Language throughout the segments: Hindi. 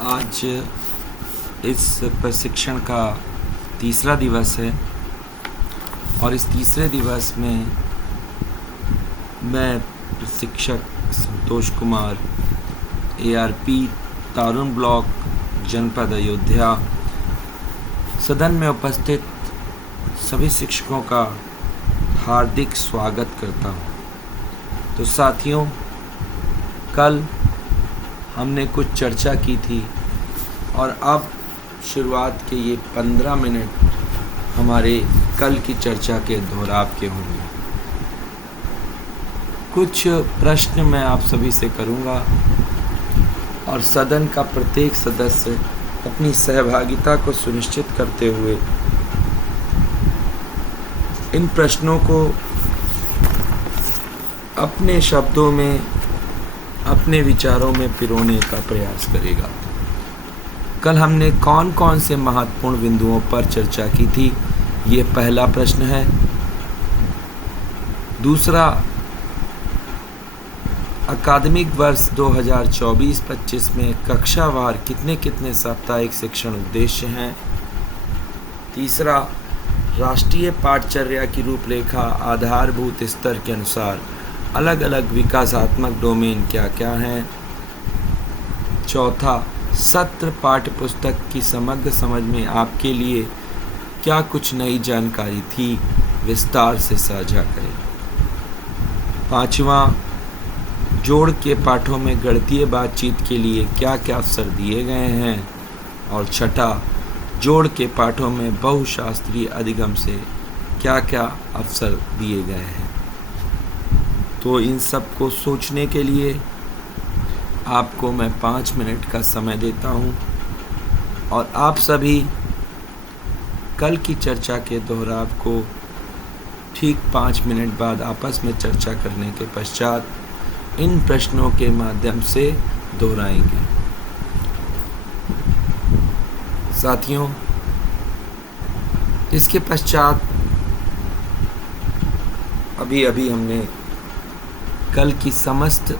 आज इस प्रशिक्षण का तीसरा दिवस है और इस तीसरे दिवस में मैं प्रशिक्षक संतोष कुमार ARP तारुण ब्लॉक जनपद अयोध्या सदन में उपस्थित सभी शिक्षकों का हार्दिक स्वागत करता हूँ। तो साथियों, कल हमने कुछ चर्चा की थी और अब शुरुआत के ये 15 मिनट हमारे कल की चर्चा के दोहराव के होंगे। कुछ प्रश्न मैं आप सभी से करूंगा और सदन का प्रत्येक सदस्य अपनी सहभागिता को सुनिश्चित करते हुए इन प्रश्नों को अपने शब्दों में, अपने विचारों में पिरोने का प्रयास करेगा। कल हमने कौन कौन से महत्वपूर्ण बिंदुओं पर चर्चा की थी, ये पहला प्रश्न है। दूसरा, अकादमिक वर्ष 2024-25 में कक्षावार कितने कितने साप्ताहिक शिक्षण उद्देश्य हैं। तीसरा, राष्ट्रीय पाठचर्या की रूपरेखा आधारभूत स्तर के अनुसार अलग अलग विकासात्मक डोमेन क्या क्या हैं। चौथा, सत्र पाठ्य पुस्तक की समग्र समझ में आपके लिए क्या कुछ नई जानकारी थी, विस्तार से साझा करें। पांचवा, जोड़ के पाठों में गणितीय बातचीत के लिए क्या क्या अवसर दिए गए हैं। और छठा, जोड़ के पाठों में बहुशास्त्रीय अधिगम से क्या क्या अवसर दिए गए हैं। तो इन सब को सोचने के लिए आपको मैं 5 मिनट का समय देता हूँ और आप सभी कल की चर्चा के दोहराव को ठीक 5 मिनट बाद आपस में चर्चा करने के पश्चात इन प्रश्नों के माध्यम से दोहराएंगे। साथियों, इसके पश्चात अभी हमने कल की समस्त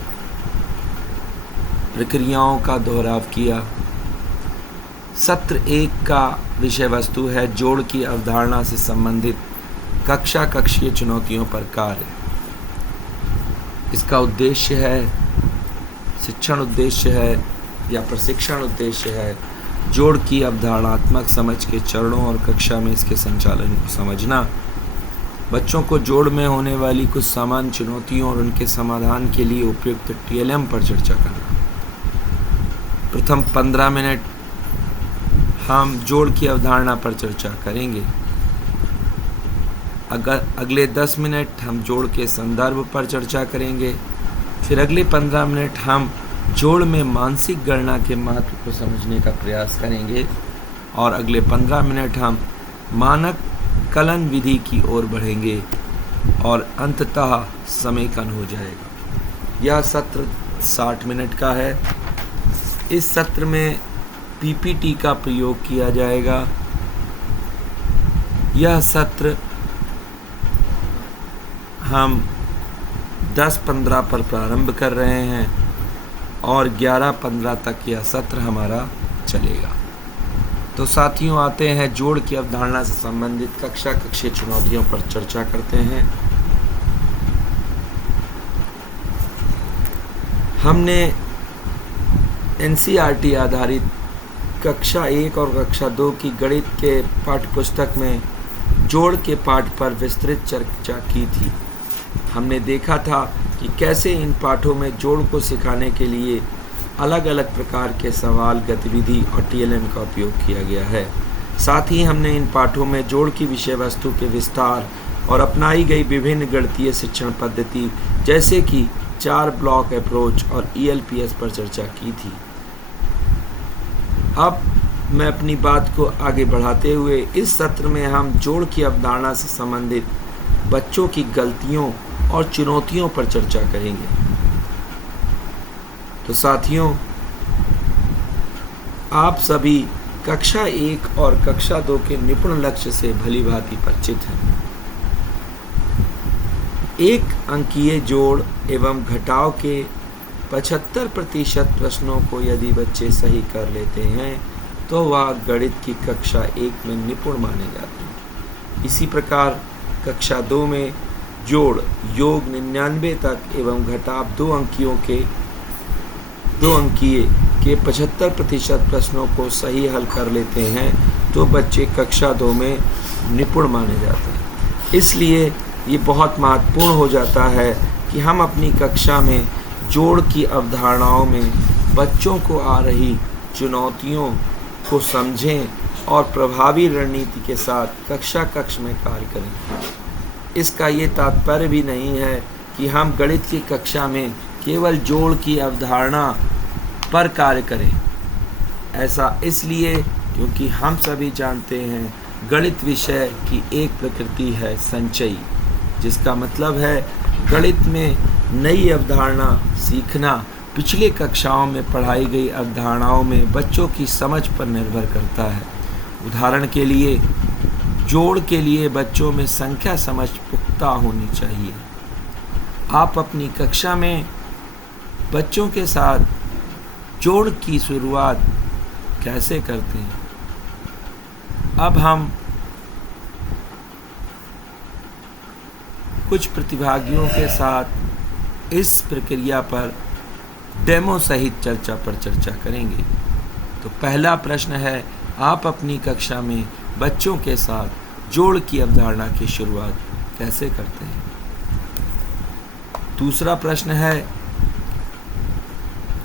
प्रक्रियाओं का दोहराव किया। सत्र 1 का विषय वस्तु है जोड़ की अवधारणा से संबंधित कक्षीय चुनौतियों पर कार्य। इसका उद्देश्य है, शिक्षण उद्देश्य है या प्रशिक्षण उद्देश्य है, जोड़ की अवधारणात्मक समझ के चरणों और कक्षा में इसके संचालन को समझना, बच्चों को जोड़ में होने वाली कुछ सामान्य चुनौतियों और उनके समाधान के लिए उपयुक्त TLM पर चर्चा करना। प्रथम 15 मिनट हम जोड़ की अवधारणा पर चर्चा करेंगे। अगले 10 मिनट हम जोड़ के संदर्भ पर चर्चा करेंगे। फिर अगले 15 मिनट हम जोड़ में मानसिक गणना के महत्व को समझने का प्रयास करेंगे और अगले 15 मिनट हम मानक कलन विधि की ओर बढ़ेंगे और अंततः समेकन हो जाएगा। यह सत्र 60 मिनट का है। इस सत्र में PPT का प्रयोग किया जाएगा। यह सत्र हम 10-15 पर प्रारंभ कर रहे हैं और 11-15 तक यह सत्र हमारा चलेगा। तो साथियों, आते हैं जोड़ की अवधारणा से संबंधित कक्षीय चुनौतियों पर चर्चा करते हैं। हमने NCERT आधारित कक्षा 1 और कक्षा 2 की गणित के पाठ्यपुस्तक में जोड़ के पाठ पर विस्तृत चर्चा की थी। हमने देखा था कि कैसे इन पाठों में जोड़ को सिखाने के लिए अलग अलग प्रकार के सवाल, गतिविधि और TLM का उपयोग किया गया है। साथ ही हमने इन पाठों में जोड़ की विषय वस्तु के विस्तार और अपनाई गई विभिन्न गणितीय शिक्षण पद्धति जैसे कि 4 ब्लॉक अप्रोच और ELPS पर चर्चा की थी। अब मैं अपनी बात को आगे बढ़ाते हुए इस सत्र में हम जोड़ की अवधारणा से संबंधित बच्चों की गलतियों और चुनौतियों पर चर्चा करेंगे। तो साथियों, आप सभी कक्षा 1 और कक्षा 2 के निपुण लक्ष्य से भलीभांति परिचित हैं। एक अंकीय जोड़ एवं घटाव के 75% प्रश्नों को यदि बच्चे सही कर लेते हैं तो वह गणित की कक्षा 1 में निपुण माने जाते हैं। इसी प्रकार कक्षा 2 में जोड़, योग 99 तक एवं घटाव 2 अंकीय के 75% प्रश्नों को सही हल कर लेते हैं तो बच्चे कक्षा 2 में निपुण माने जाते हैं। इसलिए ये बहुत महत्वपूर्ण हो जाता है कि हम अपनी कक्षा में जोड़ की अवधारणाओं में बच्चों को आ रही चुनौतियों को समझें और प्रभावी रणनीति के साथ कक्षा में कार्य करें। इसका ये तात्पर्य भी नहीं है कि हम गणित की कक्षा में केवल जोड़ की अवधारणा पर कार्य करें। ऐसा इसलिए क्योंकि हम सभी जानते हैं गणित विषय की एक प्रकृति है संचयी, जिसका मतलब है गणित में नई अवधारणा सीखना पिछले कक्षाओं में पढ़ाई गई अवधारणाओं में बच्चों की समझ पर निर्भर करता है। उदाहरण के लिए जोड़ के लिए बच्चों में संख्या समझ पुख्ता होनी चाहिए। आप अपनी कक्षा में बच्चों के साथ जोड़ की शुरुआत कैसे करते हैं? अब हम कुछ प्रतिभागियों के साथ इस प्रक्रिया पर डेमो सहित चर्चा करेंगे। तो पहला प्रश्न है, आप अपनी कक्षा में बच्चों के साथ जोड़ की अवधारणा की शुरुआत कैसे करते हैं? दूसरा प्रश्न है,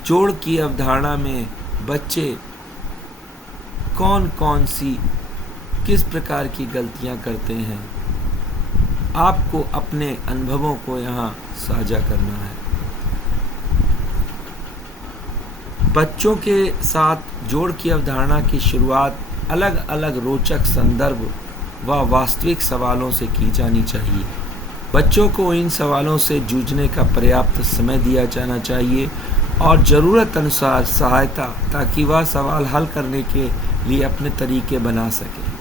जोड़ की अवधारणा में बच्चे कौन कौन सी किस प्रकार की गलतियां करते हैं? आपको अपने अनुभवों को यहाँ साझा करना है। बच्चों के साथ जोड़ की अवधारणा की शुरुआत अलग अलग रोचक संदर्भ व वास्तविक सवालों से की जानी चाहिए। बच्चों को इन सवालों से जूझने का पर्याप्त समय दिया जाना चाहिए और ज़रूरत अनुसार सहायता, ताकि वह सवाल हल करने के लिए अपने तरीके बना सके।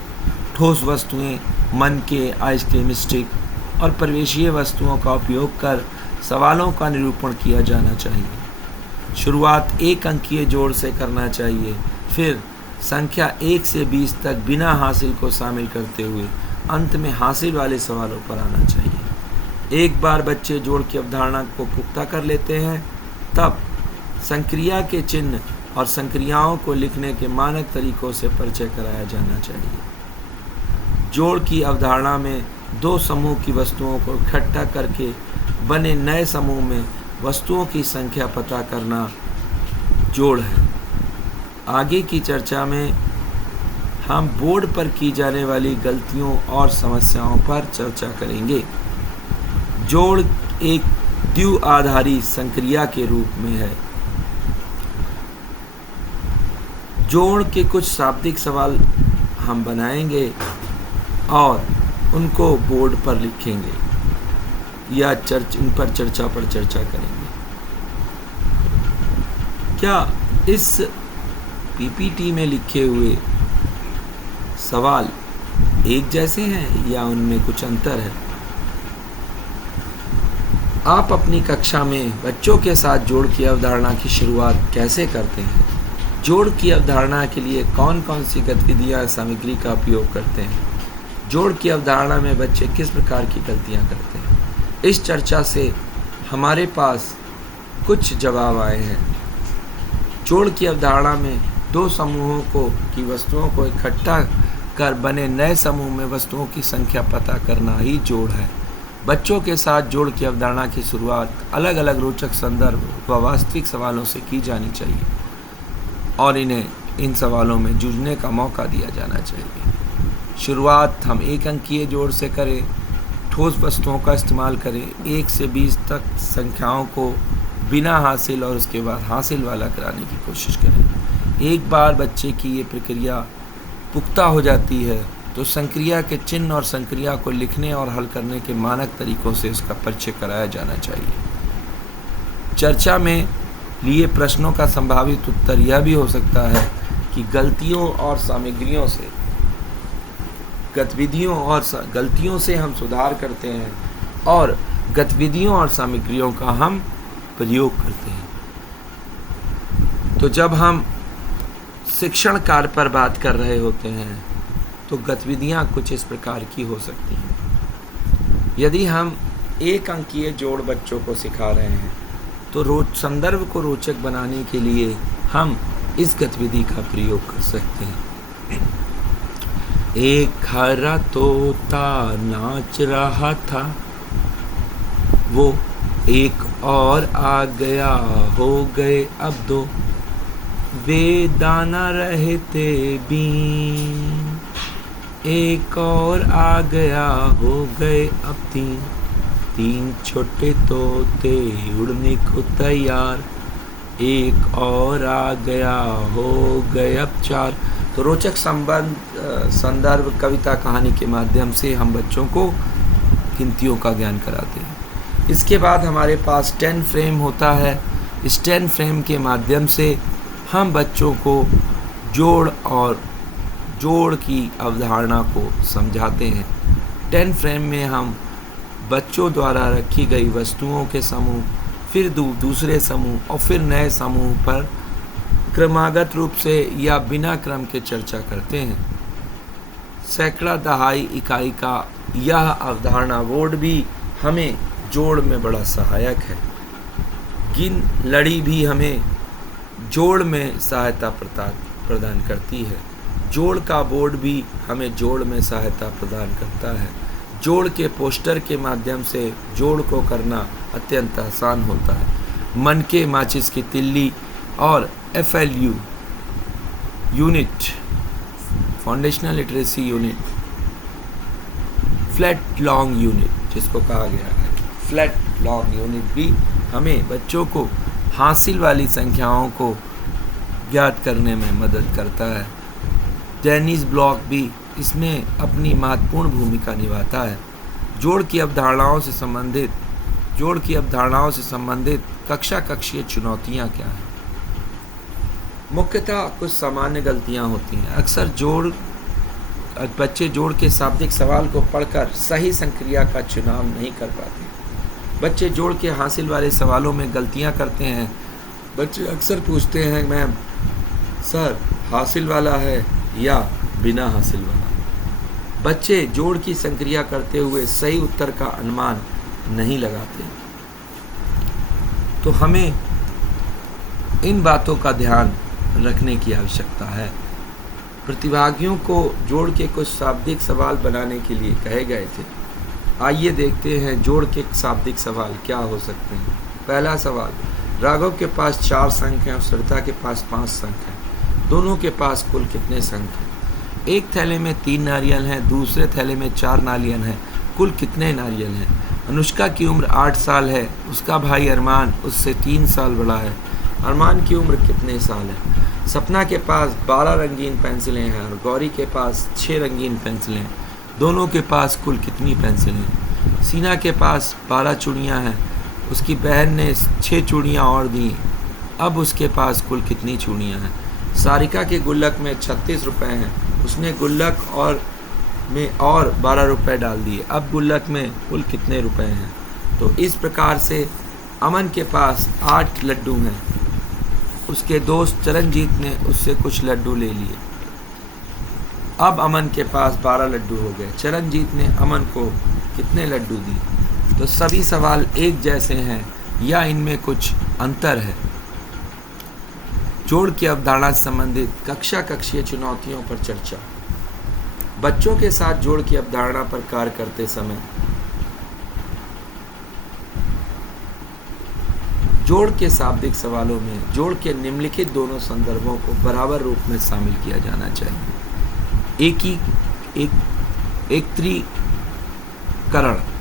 ठोस वस्तुएं, मन के आइसक्रीम स्टिक और परिवेशीय वस्तुओं का उपयोग कर सवालों का निरूपण किया जाना चाहिए। शुरुआत 1 अंकीय जोड़ से करना चाहिए, फिर संख्या 1 से 20 तक बिना हासिल को शामिल करते हुए अंत में हासिल वाले सवालों पर आना चाहिए। एक बार बच्चे जोड़ की अवधारणा को पुख्ता कर लेते हैं, तब संक्रिया के चिन्ह और संक्रियाओं को लिखने के मानक तरीकों से परिचय कराया जाना चाहिए। जोड़ की अवधारणा में 2 समूह की वस्तुओं को इकट्ठा करके बने नए समूह में वस्तुओं की संख्या पता करना जोड़ है। आगे की चर्चा में हम बोर्ड पर की जाने वाली गलतियों और समस्याओं पर चर्चा करेंगे। जोड़ एक द्विआधारी संक्रिया के रूप में है। जोड़ के कुछ शाब्दिक सवाल हम बनाएंगे और उनको बोर्ड पर लिखेंगे या उन पर चर्चा करेंगे। क्या इस पीपीटी में लिखे हुए सवाल एक जैसे हैं या उनमें कुछ अंतर है? आप अपनी कक्षा में बच्चों के साथ जोड़ की अवधारणा की शुरुआत कैसे करते हैं? जोड़ की अवधारणा के लिए कौन कौन सी गतिविधियाँ सामग्री का उपयोग करते हैं? जोड़ की अवधारणा में बच्चे किस प्रकार की गलतियाँ करते हैं? इस चर्चा से हमारे पास कुछ जवाब आए हैं। जोड़ की अवधारणा में 2 समूहों की वस्तुओं को इकट्ठा कर बने नए समूह में वस्तुओं की संख्या पता करना ही जोड़ है। बच्चों के साथ जोड़ की अवधारणा की शुरुआत अलग अलग रोचक संदर्भ व वास्तविक सवालों से की जानी चाहिए और इन्हें इन सवालों में जूझने का मौका दिया जाना चाहिए। शुरुआत हम 1 अंकीय जोड़ से करें, ठोस वस्तुओं का इस्तेमाल करें, 1 से 20 तक संख्याओं को बिना हासिल और उसके बाद हासिल वाला कराने की कोशिश करें। एक बार बच्चे की ये प्रक्रिया पुख्ता हो जाती है तो संक्रिया के चिन्ह और संक्रिया को लिखने और हल करने के मानक तरीकों से इसका परिचय कराया जाना चाहिए। चर्चा में लिए प्रश्नों का संभावित उत्तर यह भी हो सकता है कि गलतियों से हम सुधार करते हैं और गतिविधियों और सामग्रियों का हम प्रयोग करते हैं। तो जब हम शिक्षण कार्य पर बात कर रहे होते हैं तो गतिविधियाँ कुछ इस प्रकार की हो सकती हैं। यदि हम एक अंकीय जोड़ बच्चों को सिखा रहे हैं तो संदर्भ को रोचक बनाने के लिए हम इस गतिविधि का प्रयोग कर सकते हैं। एक हरा तोता नाच रहा था, वो एक और आ गया, हो गए अब दो, वे दाना रहे थे बीन, एक और आ गया, हो गए अब तीन, तीन छोटे तोते उड़ने को तैयार, एक और आ गया, हो गए अब चार। तो रोचक संदर्भ कविता कहानी के माध्यम से हम बच्चों को गिनतियों का ज्ञान कराते हैं। इसके बाद हमारे पास 10 फ्रेम होता है। इस 10 फ्रेम के माध्यम से हम बच्चों को जोड़ और जोड़ की अवधारणा को समझाते हैं। 10 फ्रेम में हम बच्चों द्वारा रखी गई वस्तुओं के समूह, फिर दूसरे समूह और फिर नए समूह पर क्रमागत रूप से या बिना क्रम के चर्चा करते हैं। सैकड़ा दहाई इकाई का यह अवधारणा बोर्ड भी हमें जोड़ में बड़ा सहायक है। गिन लड़ी भी हमें जोड़ में सहायता प्रदान करती है। जोड़ का बोर्ड भी हमें जोड़ में सहायता प्रदान करता है। जोड़ के पोस्टर के माध्यम से जोड़ को करना अत्यंत आसान होता है। मन के माचिस की तिल्ली और FLU unit, foundational literacy unit, flat long unit जिसको कहा गया है, फ्लैट लॉन्ग यूनिट भी हमें बच्चों को हासिल वाली संख्याओं को ज्ञात करने में मदद करता है। टेनिस ब्लॉक भी इसमें अपनी महत्वपूर्ण भूमिका निभाता है। जोड़ की अवधारणाओं से संबंधित कक्षा कक्षीय चुनौतियाँ क्या हैं? मुख्यतः कुछ सामान्य गलतियाँ होती हैं। अक्सर बच्चे जोड़ के शाब्दिक सवाल को पढ़कर सही संक्रिया का चुनाव नहीं कर पाते। बच्चे जोड़ के हासिल वाले सवालों में गलतियाँ करते हैं। बच्चे अक्सर पूछते हैं, मैम सर हासिल वाला है या बिना हासिल वाला। बच्चे जोड़ की संक्रिया करते हुए सही उत्तर का अनुमान नहीं लगाते। तो हमें इन बातों का ध्यान रखने की आवश्यकता है। प्रतिभागियों को जोड़ के कुछ शाब्दिक सवाल बनाने के लिए कहे गए थे। आइए देखते हैं जोड़ के शाब्दिक सवाल क्या हो सकते हैं। पहला सवाल, राघव के पास 4 संख हैं और सरिता के पास 5 संख हैं। दोनों के पास कुल कितने संख हैं? एक थैले में 3 नारियल हैं, दूसरे थैले में 4 नारियल हैं। कुल कितने नारियल हैं? अनुष्का की उम्र 8 साल है, उसका भाई अरमान उससे 3 साल बड़ा है। अरमान की उम्र कितने साल है? सपना के पास 12 रंगीन पेंसिलें हैं और गौरी के पास 6 रंगीन पेंसिलें हैं। दोनों के पास कुल कितनी पेंसिलें हैं? सीना के पास 12 चूड़ियाँ हैं, उसकी बहन ने 6 चूड़ियाँ और दी। अब उसके पास कुल कितनी चूड़ियाँ हैं? सारिका के गुल्लक में 36 रुपए हैं, उसने गुल्लक में और 12 रुपए डाल दिए। अब गुल्लक में कुल कितने रुपए हैं? तो इस प्रकार से अमन के पास 8 लड्डू हैं, उसके दोस्त चरणजीत ने उससे कुछ लड्डू ले लिए। अब अमन के पास 12 लड्डू हो गए। चरणजीत ने अमन को कितने लड्डू दिए? तो सभी सवाल एक जैसे हैं या इनमें कुछ अंतर है। जोड़ की अवधारणा से संबंधित कक्षा कक्षीय चुनौतियों पर चर्चा। बच्चों के साथ जोड़ की अवधारणा पर कार्य करते समय जोड़ के शाब्दिक सवालों में जोड़ के निम्नलिखित दोनों संदर्भों को बराबर रूप में शामिल किया जाना चाहिए। एकत्रीकरण,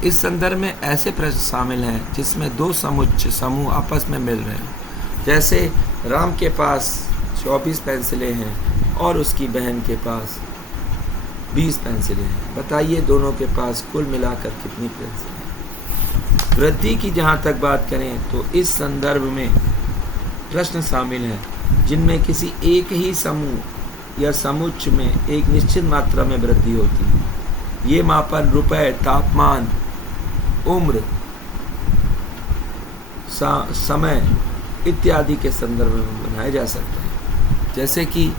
इस संदर्भ में ऐसे प्रश्न शामिल हैं जिसमें 2 समुच्चय समूह आपस में मिल रहे हैं। जैसे राम के पास 24 पेंसिलें हैं और उसकी बहन के पास 20 पेंसिलें हैं। बताइए दोनों के पास कुल मिलाकर कितनी पेंसिलें हैं? वृद्धि की जहाँ तक बात करें तो इस संदर्भ में प्रश्न शामिल हैं जिनमें किसी एक ही समूह या समुच्चय में एक निश्चित मात्रा में वृद्धि होती है। ये मापन रुपए, तापमान, उम्र, समय इत्यादि के संदर्भ में बनाए जा सकते हैं। जैसे कि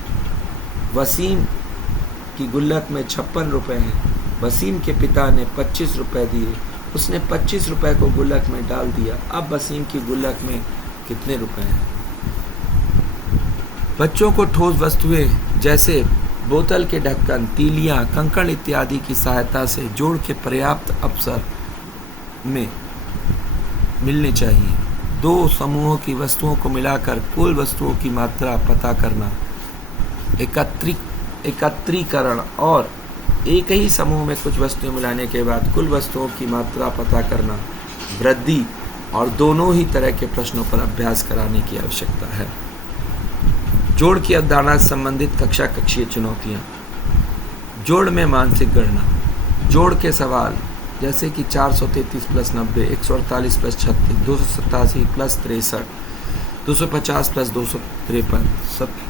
वसीम की गुल्लक में 56 रुपये हैं। वसीम के पिता ने 25 रुपये दिए, उसने 25 रुपये को गुल्लक में डाल दिया। अब वसीम की गुल्लक में कितने रुपए हैं? बच्चों को ठोस वस्तुएं जैसे बोतल के ढक्कन, तीलियां, कंकड़ इत्यादि की सहायता से जोड़ के पर्याप्त अवसर में मिलने चाहिए। दो समूहों की वस्तुओं को मिलाकर कुल वस्तुओं की मात्रा पता करना, एकत्रीकरण और एक ही समूह में कुछ वस्तुएं मिलाने के बाद कुल वस्तुओं की मात्रा पता करना, वृद्धि और दोनों ही तरह के प्रश्नों पर अभ्यास कराने की आवश्यकता है। जोड़ की अवधारणा से संबंधित कक्षा कक्षीय चुनौतियाँ। जोड़ में मानसिक गणना। जोड़ के सवाल जैसे कि 433 plus 90, 148 plus 36, 287 plus 63, 250 plus 253,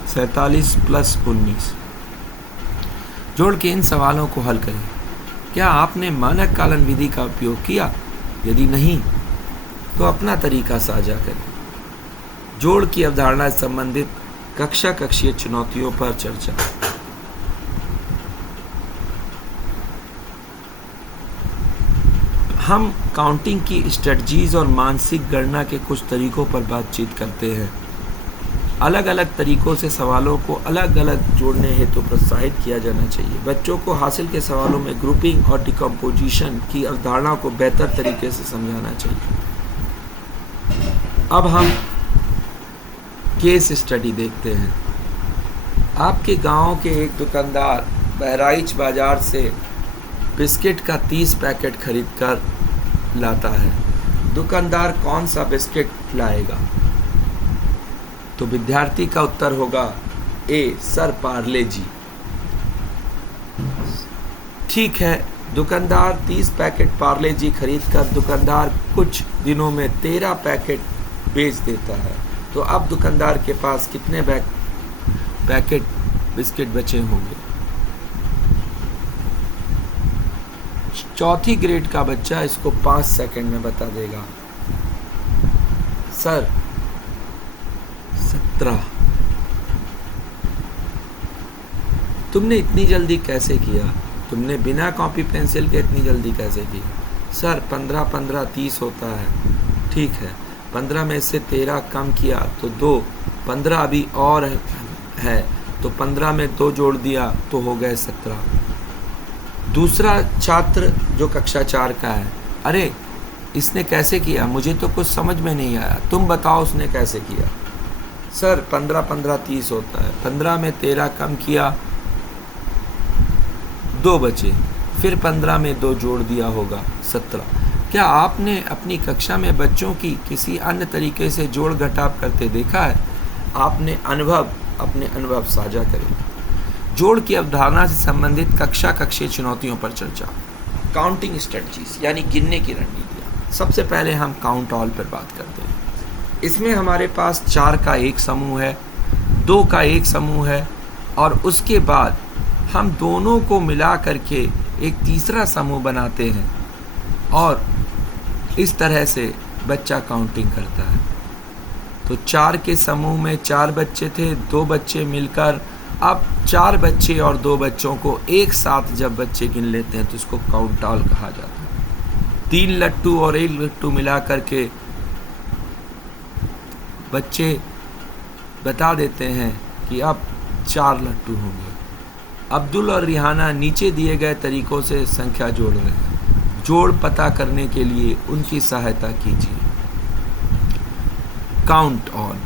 47 plus 19। जोड़ के इन सवालों को हल करें। क्या आपने मानक कालन विधि का उपयोग किया? यदि नहीं तो अपना तरीका साझा करें। जोड़ की अवधारणा से संबंधित कक्षा कक्षीय चुनौतियों पर चर्चा। हम काउंटिंग की स्ट्रेटजीज और मानसिक गणना के कुछ तरीकों पर बातचीत करते हैं। अलग अलग तरीकों से सवालों को अलग अलग जोड़ने हेतु प्रोत्साहित किया जाना चाहिए। बच्चों को हासिल के सवालों में ग्रुपिंग और डिकम्पोजिशन की अवधारणा को बेहतर तरीके से समझाना चाहिए। अब हम केस स्टडी देखते हैं। आपके गांव के एक दुकानदार बहराइच बाजार से बिस्किट का 30 पैकेट खरीद कर लाता है। दुकानदार कौन सा बिस्किट लाएगा? तो विद्यार्थी का उत्तर होगा ए, सर पार्ले जी। ठीक है, दुकानदार 30 पैकेट पार्ले जी खरीद कर दुकानदार कुछ दिनों में 13 पैकेट बेच देता है। तो अब दुकानदार के पास कितने पैकेट बिस्किट बचे होंगे? चौथी ग्रेड का बच्चा इसको 5 सेकंड में बता देगा। सर 17। तुमने इतनी जल्दी कैसे किया? तुमने बिना कॉपी पेंसिल के इतनी जल्दी कैसे किया? सर 15 15 30 होता है। ठीक है, 15 में से 13 कम किया तो 2, 15 अभी और है तो 15 में 2 जोड़ दिया तो हो गए 17। दूसरा छात्र जो कक्षा 4 का है, अरे इसने कैसे किया? मुझे तो कुछ समझ में नहीं आया, तुम बताओ उसने कैसे किया? सर 15 15 30 होता है, 15 में 13 कम किया 2 बचे, फिर 15 में 2 जोड़ दिया होगा 17। क्या आपने अपनी कक्षा में बच्चों की किसी अन्य तरीके से जोड़ घटाव करते देखा है? अपने अनुभव साझा करें। जोड़ की अवधारणा से संबंधित कक्षा कक्षीय चुनौतियों पर चर्चा। काउंटिंग स्ट्रेटजीज यानी गिनने की रणनीतियाँ। सबसे पहले हम काउंट ऑल पर बात करते हैं। इसमें हमारे पास 4 का एक समूह है, 2 का एक समूह है और उसके बाद हम दोनों को मिला करके एक तीसरा समूह बनाते हैं और इस तरह से बच्चा काउंटिंग करता है। तो 4 के समूह में 4 बच्चे थे, 2 बच्चे मिलकर, अब 4 बच्चे और 2 बच्चों को एक साथ जब बच्चे गिन लेते हैं तो इसको काउंट ऑल कहा जाता है। 3 लट्टू और 1 लट्टू मिला करके बच्चे बता देते हैं कि अब 4 लट्टू होंगे। अब्दुल और रिहाना नीचे दिए गए तरीकों से संख्या जोड़ रहे हैं। जोड़ पता करने के लिए उनकी सहायता कीजिए। Count on.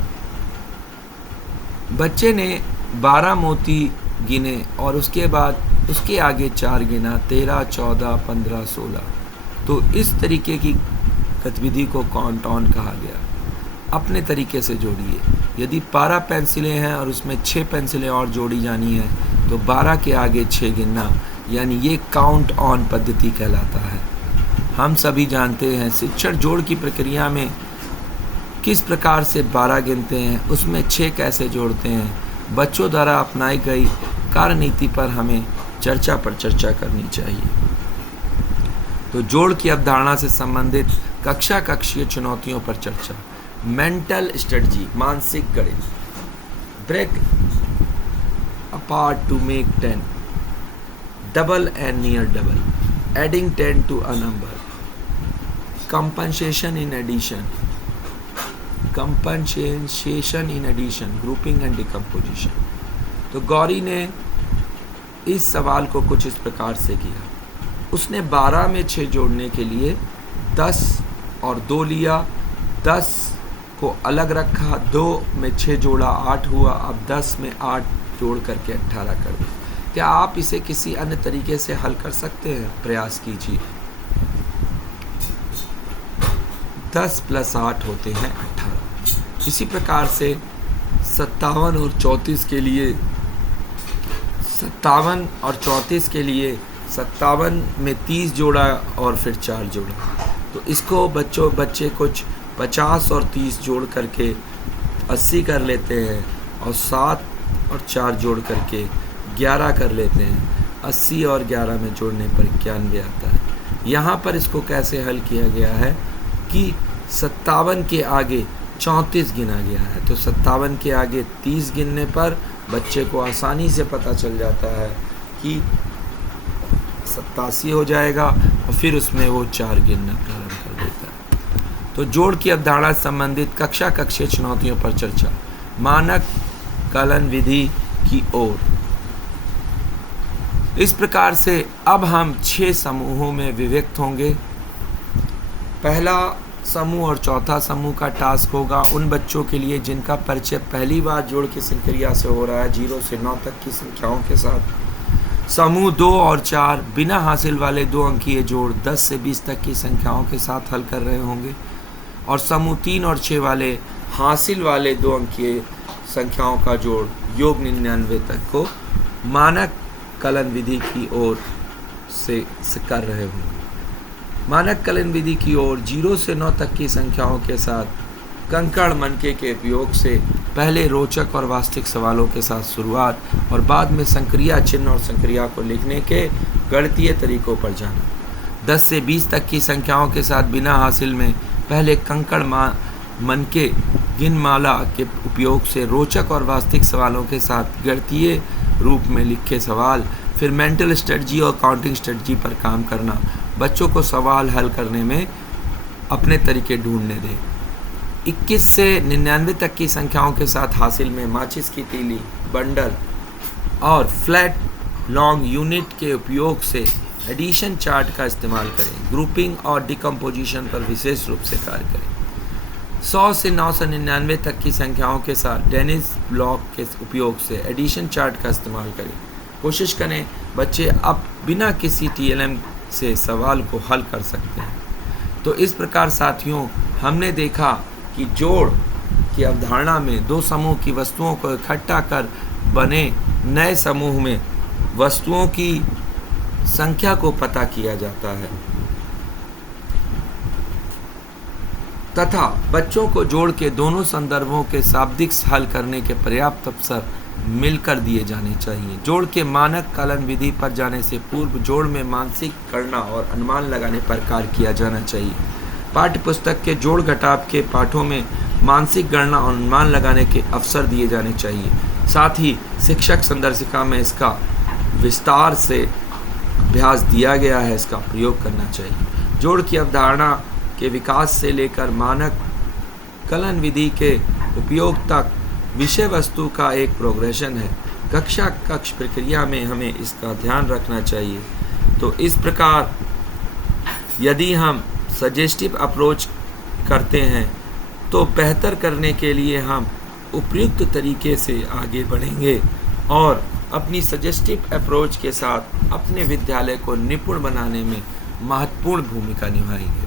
बच्चे ने 12 मोती गिने और उसके बाद उसके आगे 4 गिना, 13, 14, 15, 16। तो इस तरीके की गतिविधि को काउंट ऑन कहा गया। अपने तरीके से जोड़िए। यदि 12 पेंसिलें हैं और उसमें 6 पेंसिलें और जोड़ी जानी है तो 12 के आगे 6 गिनना, यानी ये काउंट ऑन पद्धति कहलाता है। हम सभी जानते हैं शिक्षण जोड़ की प्रक्रिया में किस प्रकार से 12 गिनते हैं, उसमें 6 कैसे जोड़ते हैं। बच्चों द्वारा अपनाई गई कार्यनीति पर हमें चर्चा करनी चाहिए। तो जोड़ की अवधारणा से संबंधित कक्षा कक्षीय चुनौतियों पर चर्चा। मेंटल स्ट्रेटजी, मानसिक गणित, break apart to make 10, double and near double, adding 10 to a number, compensation in addition, grouping and decomposition। तो गौरी ने इस सवाल को कुछ इस प्रकार से किया। उसने 12 में 6 जोड़ने के लिए 10 और 2 लिया, 10 को अलग रखा, 2 में 6 जोड़ा, 8 हुआ। अब 10 में 8 जोड़ करके 18 कर दो। क्या आप इसे किसी अन्य तरीके से हल कर सकते हैं? प्रयास कीजिए। 10 + 8 होते हैं 18। इसी प्रकार से 57 और 34 के लिए 57 में 30 जोड़ा और फिर 4 जोड़ा। तो इसको बच्चे कुछ 50 और 30 जोड़ करके 80 कर लेते हैं, और 7 और 4 जोड़ करके 11 कर लेते हैं। 80 और 11 में जोड़ने पर 91 आता है। यहाँ पर इसको कैसे हल किया गया है कि 57 के आगे 34 गिना गया है। तो 57 के आगे 30 गिनने पर बच्चे को आसानी से पता चल जाता है कि 87 हो जाएगा, और फिर उसमें वो 4 गिनना प्रारंभ कर देता है। तो जोड़ की अवधारणा संबंधित कक्षीय चुनौतियों पर चर्चा। मानक कलन विधि की ओर। इस प्रकार से अब हम 6 समूहों में विभक्त होंगे। पहला समूह और चौथा समूह का टास्क होगा उन बच्चों के लिए जिनका परिचय पहली बार जोड़ की संक्रिया से हो रहा है, 0 से 9 तक की संख्याओं के साथ। समूह 2 और 4 बिना हासिल वाले 2 अंकीय जोड़ 10 से 20 तक की संख्याओं के साथ हल कर रहे होंगे, और समूह 3 और 6 वाले हासिल वाले 2 अंकीय संख्याओं का जोड़ योग 99 तक को मानक कलन विधि की ओर से कर रहे होंगे। मानक कलन विधि की ओर 0 से 9 तक की संख्याओं के साथ कंकड़ मनके के उपयोग से पहले रोचक और वास्तविक सवालों के साथ शुरुआत, और बाद में संक्रिया चिन्ह और संक्रिया को लिखने के गणितीय तरीकों पर जाना। 10 से 20 तक की संख्याओं के साथ बिना हासिल में पहले कंकड़ मनके गिनमाला के उपयोग से रोचक और वास्तविक सवालों के साथ गणितीय रूप में लिखे सवाल, फिर मेंटल स्ट्रेटजी और काउंटिंग स्ट्रेटजी पर काम करना। बच्चों को सवाल हल करने में अपने तरीके ढूंढने दें। 21 से 99 तक की संख्याओं के साथ हासिल में माचिस की तीली, बंडल और फ्लैट लॉन्ग यूनिट के उपयोग से एडिशन चार्ट का इस्तेमाल करें। ग्रुपिंग और डिकम्पोजिशन पर विशेष रूप से कार्य करें। 100 से 999 तक की संख्याओं के साथ डेनिस ब्लॉक के उपयोग से एडिशन चार्ट का इस्तेमाल करें। कोशिश करें बच्चे अब बिना किसी TLM से सवाल को हल कर सकते हैं। तो इस प्रकार साथियों, हमने देखा कि जोड़ की अवधारणा में 2 समूह की वस्तुओं को इकट्ठा कर बने नए समूह में वस्तुओं की संख्या को पता किया जाता है, तथा बच्चों को जोड़ के दोनों संदर्भों के शाब्दिक हल करने के पर्याप्त अवसर मिलकर दिए जाने चाहिए। जोड़ के मानक कलन विधि पर जाने से पूर्व जोड़ में मानसिक गणना और अनुमान लगाने पर कार्य किया जाना चाहिए। पाठ्य पुस्तक के जोड़ घटाव के पाठों में मानसिक गणना और अनुमान लगाने के अवसर दिए जाने चाहिए। साथ ही शिक्षक संदर्शिका में इसका विस्तार से अभ्यास दिया गया है, इसका प्रयोग करना चाहिए। जोड़ की अवधारणा के विकास से लेकर मानक कलन विधि के उपयोग तक विषय वस्तु का एक प्रोग्रेशन है। कक्ष प्रक्रिया में हमें इसका ध्यान रखना चाहिए। तो इस प्रकार यदि हम सजेस्टिव अप्रोच करते हैं तो बेहतर करने के लिए हम उपयुक्त तरीके से आगे बढ़ेंगे और अपनी सजेस्टिव अप्रोच के साथ अपने विद्यालय को निपुण बनाने में महत्वपूर्ण भूमिका निभाएंगे।